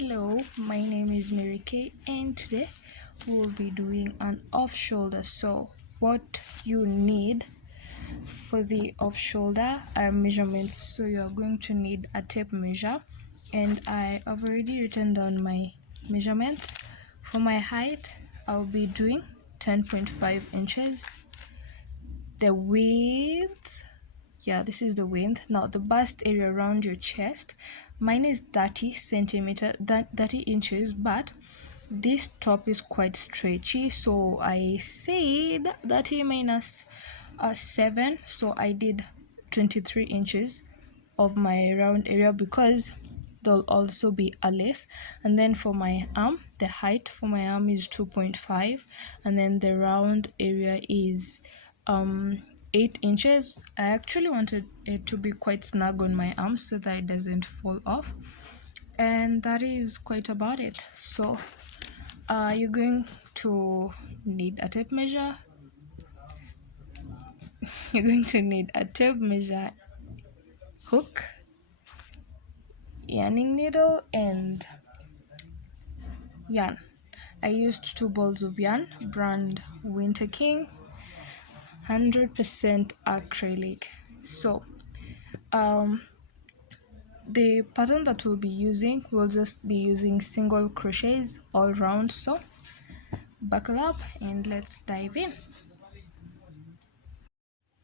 Hello, my name is Mary Kay, and today we will be doing an off shoulder. So what you need for the off shoulder are measurements. So you are going to need a tape measure, and I have already written down my measurements. For my height, I'll be doing 10.5 inches. The width, this is the width. Now the bust area around your chest, mine is 30 centimeter, 30 inches, but this top is quite stretchy, so I said 30 minus 7, so I did 23 inches of my round area because there'll also be a lace. And then for my arm, the height for my arm is 2.5, and then the round area is 8 inches. I actually wanted it to be quite snug on my arm so that it doesn't fall off, and that is quite about it. So you're going to need a tape measure. You're going to need a tape measure, hook, yarning needle, and yarn. I used 2 balls of yarn, brand Winter King, 100% acrylic. So the pattern that we'll be using, we'll just be using single crochets all round. So buckle up and let's dive in.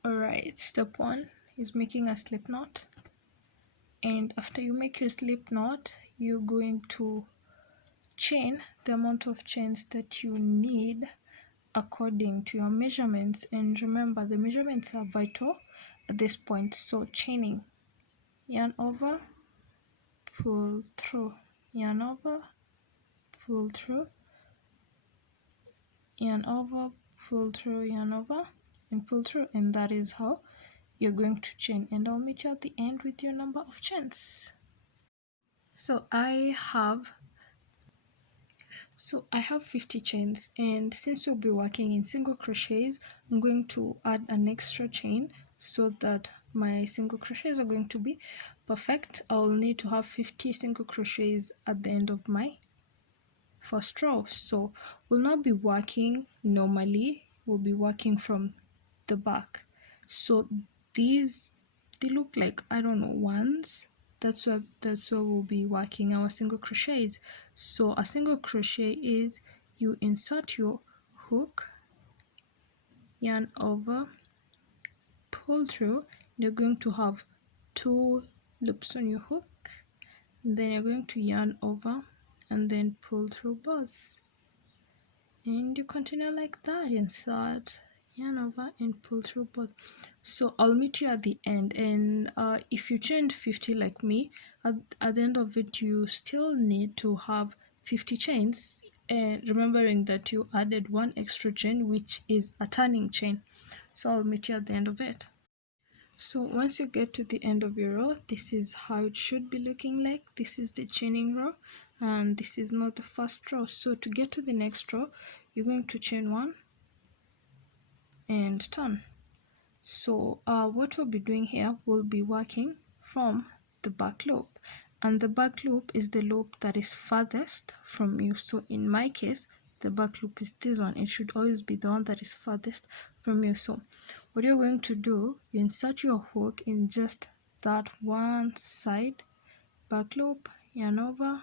Alright, step 1 is making a slip knot, and after you make your slip knot, you're going to chain the amount of chains that you need according to your measurements. And remember, the measurements are vital at this point. So chaining, yarn over, pull through, yarn over, pull through, yarn over, pull through, yarn over, and pull through, and that is how you're going to chain. And I'll meet you at the end with your number of chains. So I have 50 chains, and since we'll be working in single crochets, I'm going to add an extra chain so that my single crochets are going to be perfect. I'll need to have 50 single crochets at the end of my first row. So we'll not be working normally, we'll be working from the back. So these, they look like, I don't know, ones. That's what we'll be working our single crochets. So a single crochet is you insert your hook, yarn over, pull through. You're going to have 2 loops on your hook, then you're going to yarn over and then pull through both, and you continue like that. Insert, yarn over, and pull through both. So I'll meet you at the end, and if you chained 50 like me, at the end of it you still need to have 50 chains, and remembering that you added 1 extra chain, which is a turning chain. So I'll meet you at the end of it. So once you get to the end of your row, this is how it should be looking like. This is the chaining row, and this is not the first row. So to get to the next row, you're going to chain 1 and turn. So what we'll be doing here, we'll be working from the back loop, and the back loop is the loop that is farthest from you. So in my case, the back loop is this one. It should always be the one that is farthest from you. So what you're going to do, you insert your hook in just that one side, back loop, yarn over,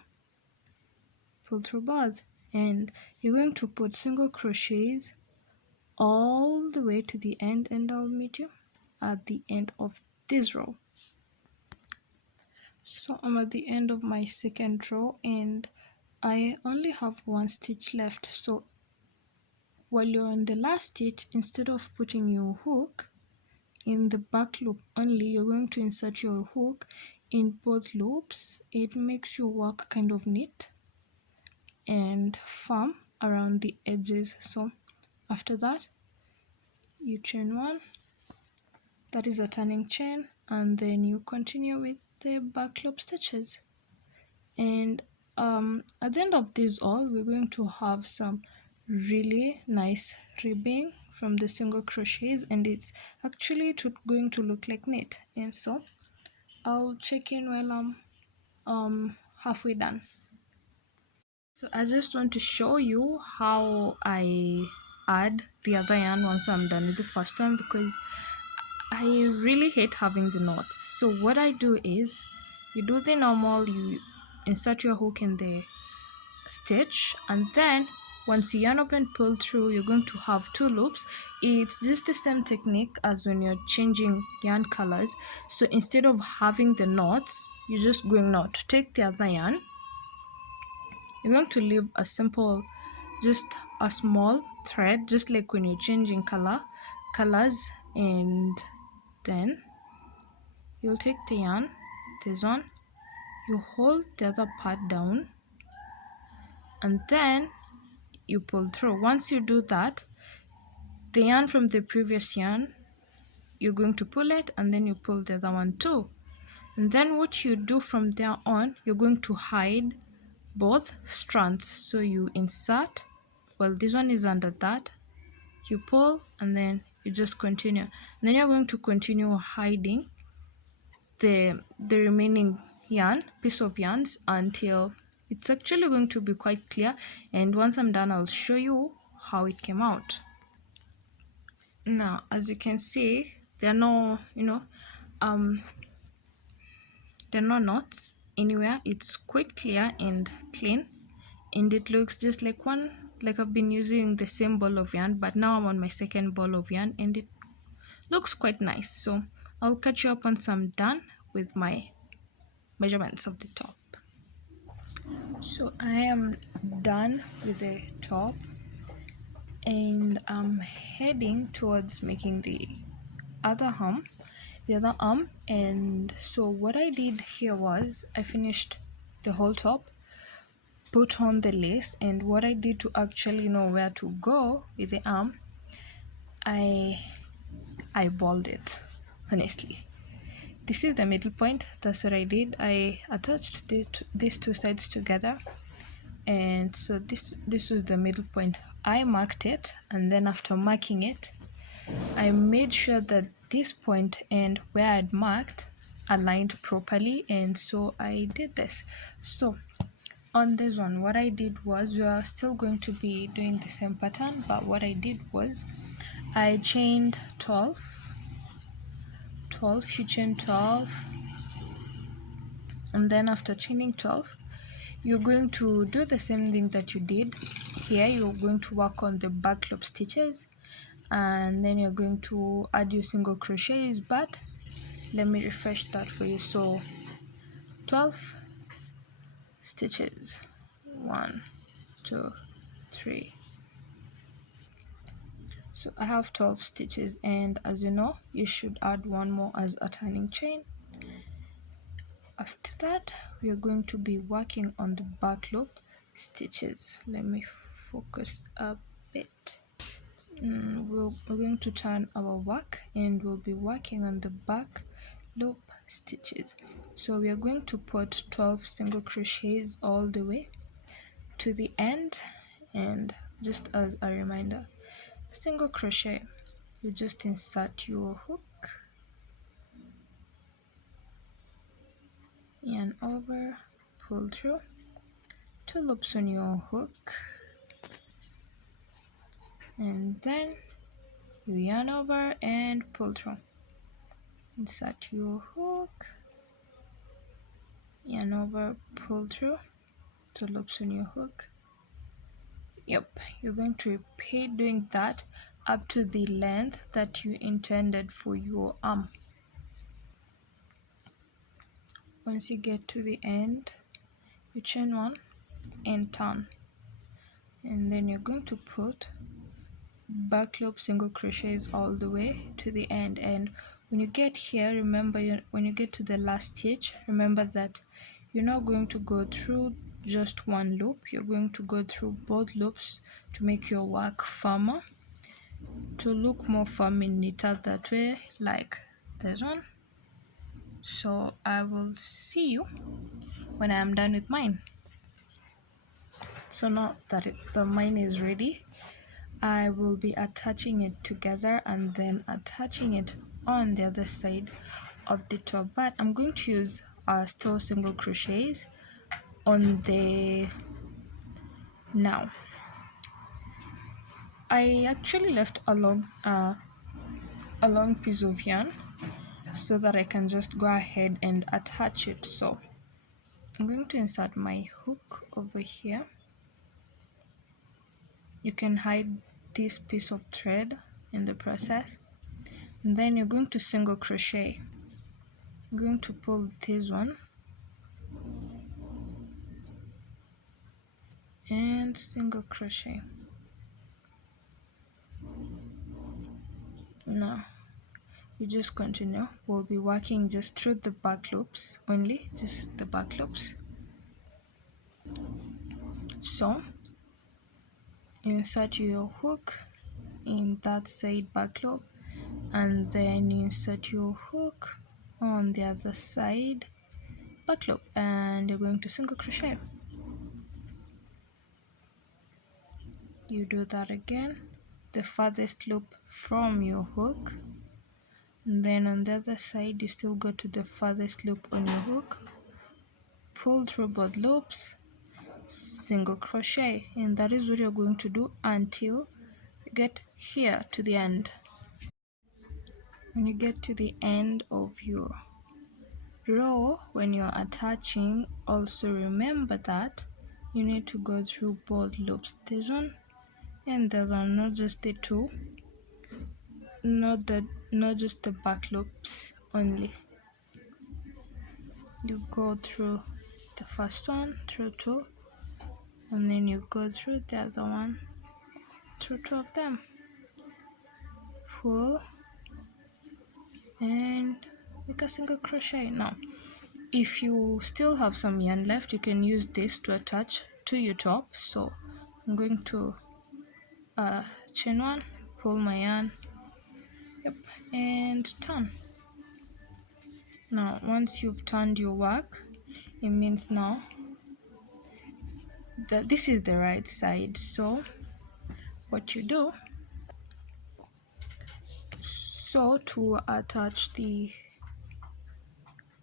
pull through bars, and you're going to put single crochets all the way to the end, and I'll meet you at the end of this row. So I'm at the end of my second row, and I only have 1 stitch left. So while you're on the last stitch, instead of putting your hook in the back loop only, you're going to insert your hook in both loops. It makes your work kind of neat and firm around the edges. So after that, you chain 1, that is a turning chain, and then you continue with the back loop stitches. And at the end of this all, we're going to have some really nice ribbing from the single crochets, and it's actually going to look like knit. And so I'll check in while I'm halfway done. So I just want to show you how I add the other yarn once I'm done with the first one, because I really hate having the knots. So what I do is, you do the normal, you insert your hook in the stitch, and then once you yarn over and pull through, you're going to have two loops. It's just the same technique as when you're changing yarn colors. So instead of having the knots, you're just going now to take the other yarn. You're going to leave a simple, just a small thread, just like when you're changing colors, and then you'll take the yarn, this one, you hold the other part down, and then you pull through. Once you do that, the yarn from the previous yarn, you're going to pull it, and then you pull the other one too. And then what you do from there on, you're going to hide both strands. So you insert, well, this one is under that, you pull, and then you just continue. And then you're going to continue hiding the remaining piece of yarns until it's actually going to be quite clear. And once I'm done, I'll show you how it came out. Now, as you can see, there are no there are no knots anywhere. It's quite clear and clean, and it looks just like I've been using the same ball of yarn, but now I'm on my second ball of yarn, and it looks quite nice. So I'll catch you up once I'm done with my measurements of the top. So I am done with the top, and I'm heading towards making the other arm. And so what I did here was, I finished the whole top, put on the lace, and what I did to actually know where to go with the arm, I eyeballed it. Honestly, this is the middle point. That's what I did. I attached these two sides together, and so this was the middle point. I marked it, and then after marking it, I made sure that this point and where I'd marked aligned properly, and so I did this. So on this one, what I did was, we are still going to be doing the same pattern, but what I did was, I chained 12, you chain 12, and then after chaining 12, you're going to do the same thing that you did here. You're going to work on the back loop stitches, and then you're going to add your single crochets. But let me refresh that for you. So 12 stitches, 1, 2, 3. So I have 12 stitches, and as you know, you should add one more as a turning chain. After that, we are going to be working on the back loop stitches. Let me focus a bit. We're going to turn our work, and we'll be working on the back loop stitches. So we are going to put 12 single crochets all the way to the end. And just as a reminder, a single crochet, you just insert your hook, yarn over, pull through, 2 loops on your hook, and then you yarn over and pull through, insert your hook, yarn over, pull through, 2 loops on your hook. Yep, you're going to repeat doing that up to the length that you intended for your arm. Once you get to the end, you chain 1 and turn, and then you're going to put back loop single crochets all the way to the end. And when you get here, remember, when you get to the last stitch, remember that you're not going to go through just one loop. You're going to go through both loops to make your work firmer, to look more firm and neater that way, like this one. So I will see you when I am done with mine. So now that the mine is ready, I will be attaching it together and then attaching it on the other side of the top. But I'm going to use still single crochets on the Now I actually left a long piece of yarn so that I can just go ahead and attach it. So I'm going to insert my hook over here. You can hide this piece of thread in the process, and then you're going to single crochet. I'm going to pull this one and single crochet. Now you just continue. We'll be working just through the back loops only, just the back loops. So you insert your hook in that side back loop, and then you insert your hook on the other side back loop, and you're going to single crochet. You do that again, the farthest loop from your hook, and then on the other side you still go to the farthest loop on your hook, pull through both loops, single crochet, and that is what you're going to do until you get here to the end. When you get to the end of your row, when you're attaching, also remember that you need to go through both loops, this one and the other one, not just the two, not just the back loops only. You go through the first one through two, and then you go through the other one through two of them. Pull and make a single crochet. Now if you still have some yarn left, you can use this to attach to your top. So I'm going to chain one, pull my yarn, and turn. Now once you've turned your work, it means now that this is the right side. So what you do, so to attach the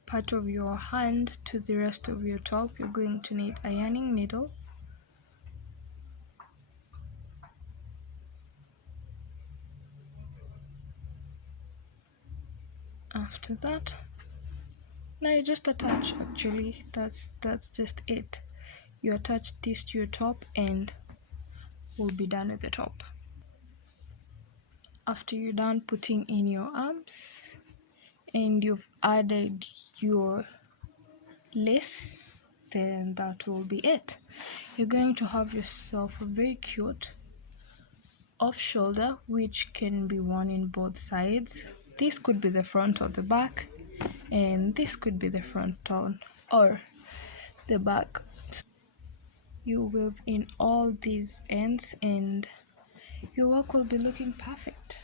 part of your hand to the rest of your top, you're going to need a yarning needle, after that now you just attach. Actually that's just it. You attach this to your top and we'll be done at the top. After you're done putting in your arms and you've added your lace, then that will be it. You're going to have yourself a very cute off shoulder, which can be worn in both sides. This could be the front or the back, and this could be the front tone or the back. You weave in all these ends and your work will be looking perfect.